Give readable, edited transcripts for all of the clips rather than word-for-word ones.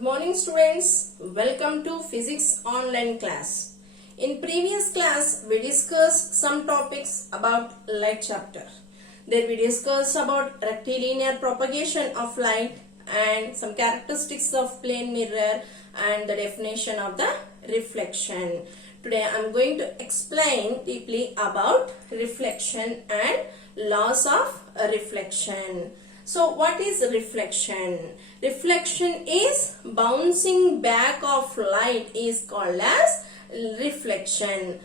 Good morning students, welcome to physics online class. In previous class we discussed some topics about light chapter. There we discussed about rectilinear propagation of light and some characteristics of plane mirror and the definition of the reflection. Today I am going to explain deeply about reflection and laws of reflection. So what is reflection? Reflection is bouncing back of light is called as reflection.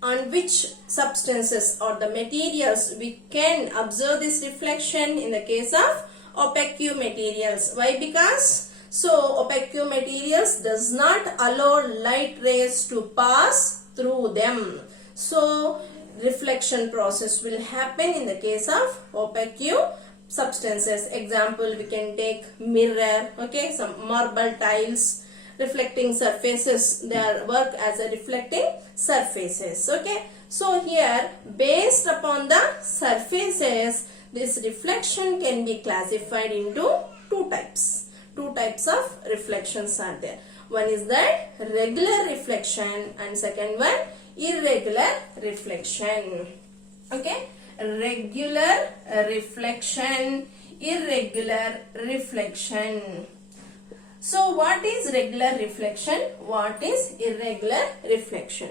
On which substances or the materials we can observe this reflection? In the case of opaque materials. Why? Because opaque materials does not allow light rays to pass through them. So reflection process will happen in the case of opaque substances. Example, we can take mirror, okay, some marble tiles, reflecting surfaces, they are work as a reflecting surfaces, okay. So here, based upon the surfaces, this reflection can be classified into two types. Two types of reflections are there. One is that regular reflection and second one irregular reflection, okay. Regular reflection, irregular reflection. So what is regular reflection? What is irregular reflection?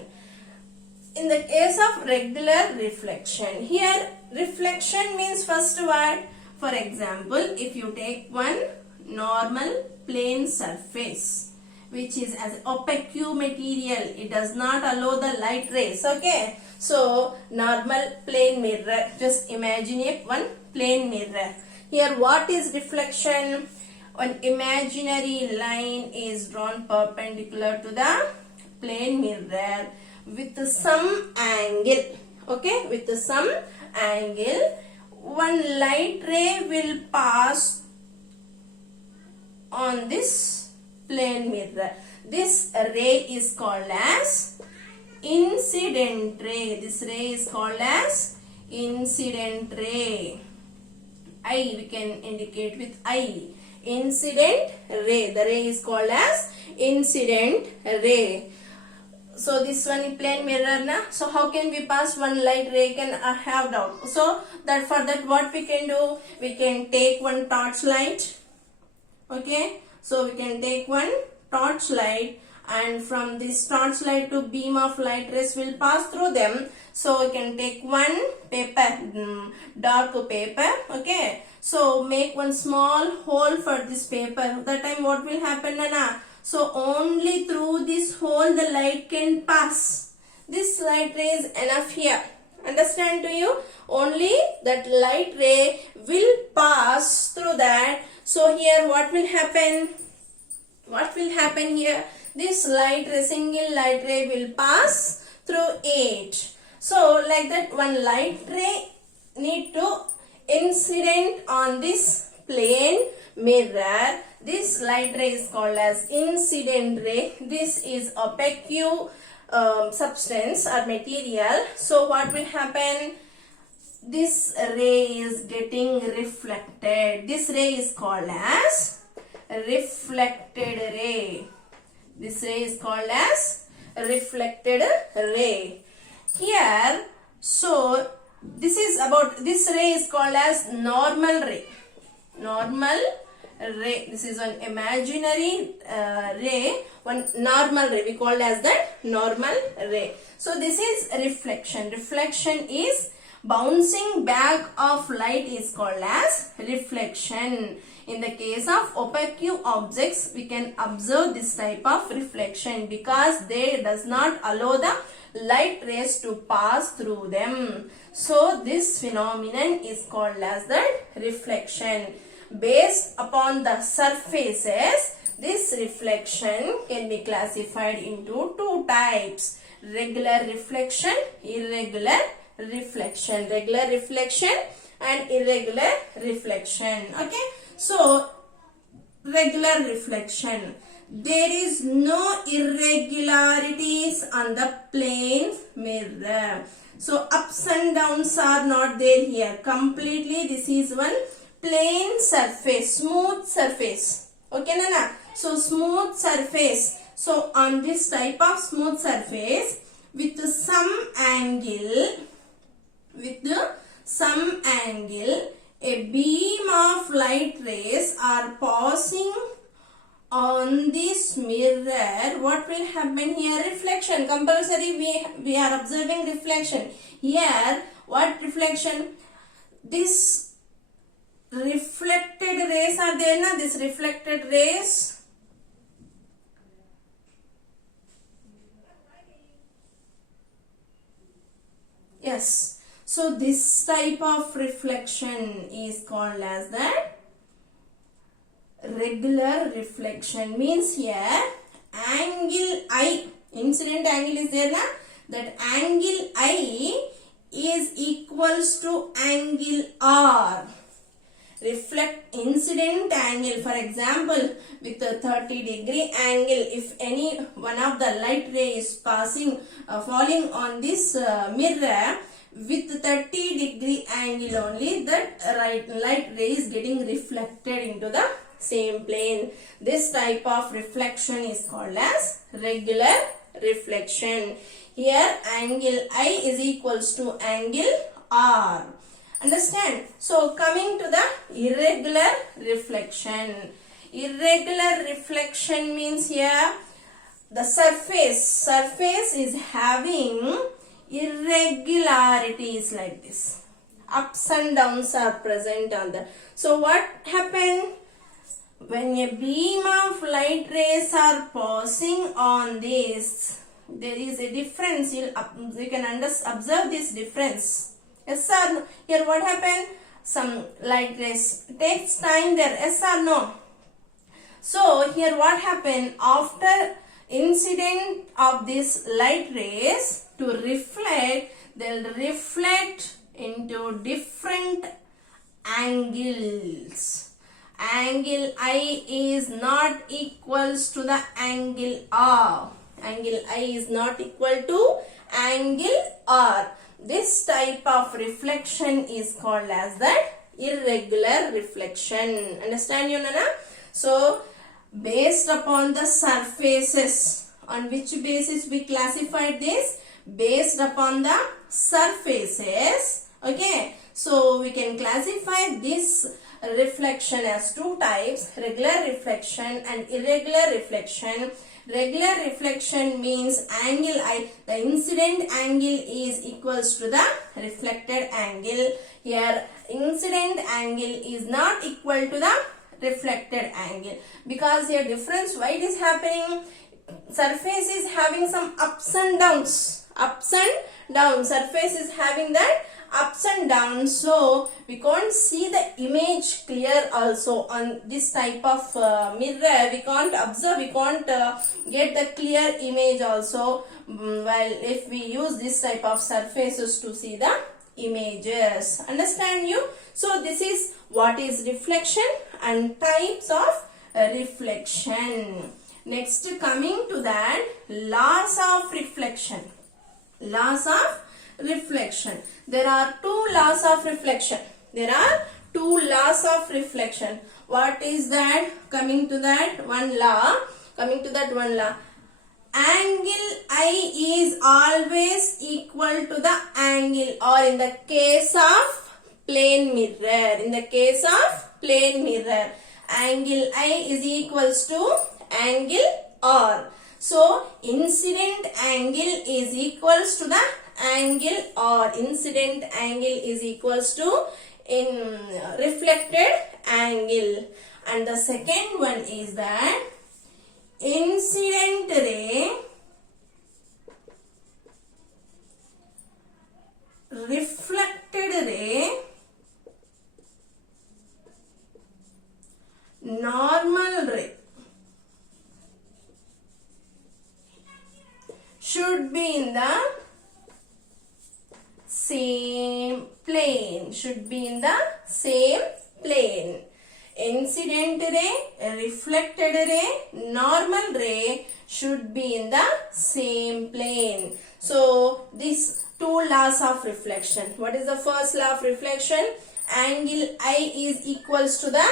In the case of regular reflection, here reflection means first word. For example, if you take one normal plane surface which is as opaque material, it does not allow the light rays, okay. So normal plane mirror, just imagine one plane mirror. Here what is reflection? An imaginary line is drawn perpendicular to the plane mirror with some angle, okay, with some angle. One light ray will pass on this plane mirror. This ray is called as incident ray. This ray is called as incident ray. I we can indicate with I. Incident ray. The ray is called as incident ray. So this one is plane mirror na. So how can we pass one light ray? Can have doubt. So that for that what we can do? We can take one torchlight. Okay. So we can take one torchlight, and from this torchlight to beam of light rays will pass through them. So we can take one paper, dark paper, okay. So make one small hole for this paper. That time what will happen, Nana? So only through this hole the light can pass. This light ray is enough here. Understand to you? Only that light ray will pass through that. So here what will happen? What will happen here? This light ray, single light ray will pass through it. So like that one light ray need to incident on this plane mirror. This light ray is called as incident ray. This is opaque substance or material. So what will happen? This ray is getting reflected. This ray is called as reflected ray. This ray is called as reflected ray. Here, so this is about, this ray is called as normal ray. Normal ray. This is an imaginary ray. One normal ray. We call as that normal ray. So this is reflection. Reflection is bouncing back of light is called as reflection. In the case of opaque objects, we can observe this type of reflection because they does not allow the light rays to pass through them. So this phenomenon is called as the reflection. Based upon the surfaces, this reflection can be classified into two types: regular reflection, irregular reflection. Regular reflection and irregular reflection, okay. So regular reflection, there is no irregularities on the plane mirror. So ups and downs are not there here. Completely this is one plain surface, smooth surface. Okay, Nana? So smooth surface. So on this type of smooth surface with some angle, a beam of light rays are passing on this mirror. What will happen here? Reflection. Compulsory we are observing reflection. Here, what reflection? This reflected rays are there, na? This reflected rays. Yes. So this type of reflection is called as the regular reflection. Means here angle I, incident angle is there, na? That angle I is equals to angle R. Reflect incident angle, for example, with a 30-degree angle, if any one of the light ray is passing, falling on this mirror with 30-degree angle only, that light ray is getting reflected into the same plane. This type of reflection is called as regular reflection. Here angle I is equals to angle R. Understand? So coming to the irregular reflection. Irregular reflection means here the surface is having irregularities like this. Ups and downs are present on the. So what happened? When a beam of light rays are passing on this, there is a difference. You can observe this difference. Yes or no? Here what happened? Some light rays takes time there. Yes or no? So here what happened? After incident of this light rays to reflect, they'll reflect into different angles. Angle I is not equals to the angle R. Angle I is not equal to angle R. This type of reflection is called as the irregular reflection. Understand you, Nana? So, based upon the surfaces, on which basis we classified this? Based upon the surfaces. Okay. So, we can classify this reflection as two types, regular reflection and irregular reflection. Regular reflection means angle I, the incident angle is equals to the reflected angle. Here incident angle is not equal to the reflected angle, because here difference why it is happening. Surface is having some ups and downs. Surface is having that ups and downs, so we can't see the image clear also on this type of mirror. We can't observe, we can't get the clear image also while if we use this type of surfaces to see the images. Understand you? So this is what is reflection and types of reflection. Next, coming to that, laws of reflection. Laws of reflection. There are two laws of reflection. What is that? Coming to that one law. Angle I is always equal to the angle R in the case of plane mirror. Angle I is equals to angle R. So, incident angle is equals to the angle R. Incident angle is equals to in reflected angle. And the second one is that incident ray, reflected ray, normal ray should be in the same plane. Incident ray, reflected ray, normal ray should be in the same plane. So, these two laws of reflection. What is the first law of reflection? Angle I is equals to the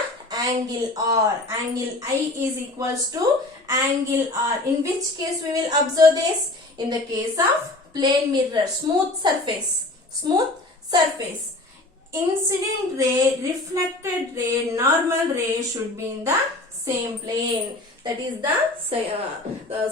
angle R. Angle I is equals to angle R. In which case we will observe this? In the case of plane mirror, smooth surface. Smooth surface. Incident ray, reflected ray, normal ray should be in the same plane. That is the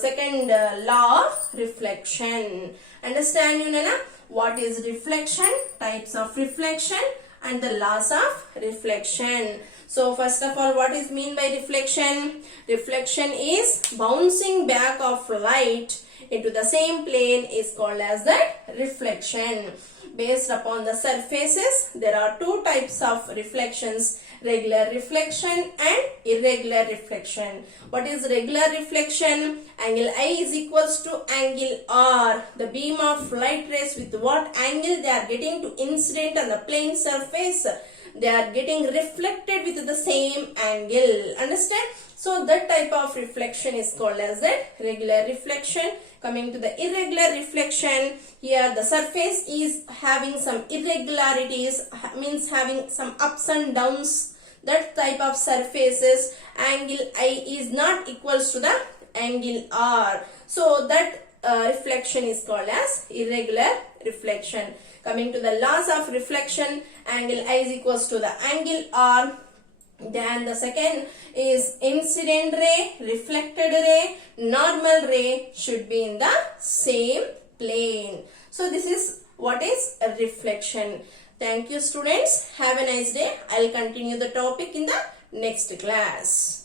second law of reflection. Understand, you know, what is reflection, types of reflection, and the laws of reflection. So first of all, what is mean by reflection? Reflection is bouncing back of light into the same plane is called as that reflection. Based upon the surfaces, there are two types of reflections, regular reflection and irregular reflection. What is regular reflection? Angle I is equals to angle R. The beam of light rays with what angle they are getting to incident on the plane surface, they are getting reflected with the same angle. Understand? So that type of reflection is called as that regular reflection. Coming to the irregular reflection, here the surface is having some irregularities, means having some ups and downs. That type of surfaces, angle I is not equals to the angle R. So that reflection is called as irregular reflection. Coming to the laws of reflection, angle I is equals to the angle R. Then the second is incident ray, reflected ray, normal ray should be in the same plane. So this is what is a reflection. Thank you, students. Have a nice day. I will continue the topic in the next class.